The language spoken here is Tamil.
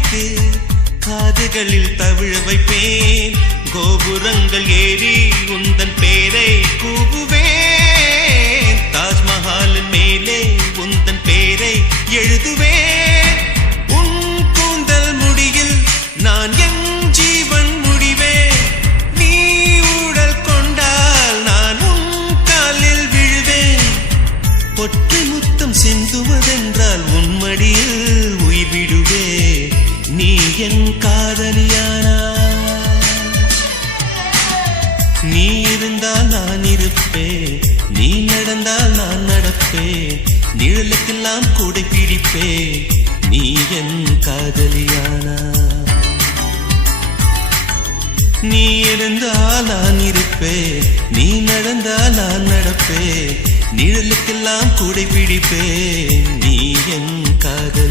பிடித்து காதுகளில் தவிழ வைப்பேன். கோபுரங்கள் ஏறி உந்தன் பேரை கூவுவேன். தாஜ்மஹாலின் மேலே உந்தன் பேரை எழுதுவேன். உன் கூந்தல் முடியில் நான் என் ஜீவன் முடிவேன். நீ ஊடல் கொண்டால் நான் உன் காலில் விழுவேன். ஒற்றை முத்தம் சிந்துவதென்றால் உன் மடியில் உயிர் விடுவே. நீ என் காதலியானா? நீ இருந்தால் நான் இருப்பேன், நீ நடந்தால் நான் நடப்பேன். நிழலுக்கெல்லாம் கூடை பிடிப்பேன். நீ என் காதலியானா? நீ இருந்தால் நான் இருப்பேன், நீ நடந்தால் நான் நடப்பேன். நிழலுக்கெல்லாம் கூடை பிடிப்பேன். நீ என் காதல்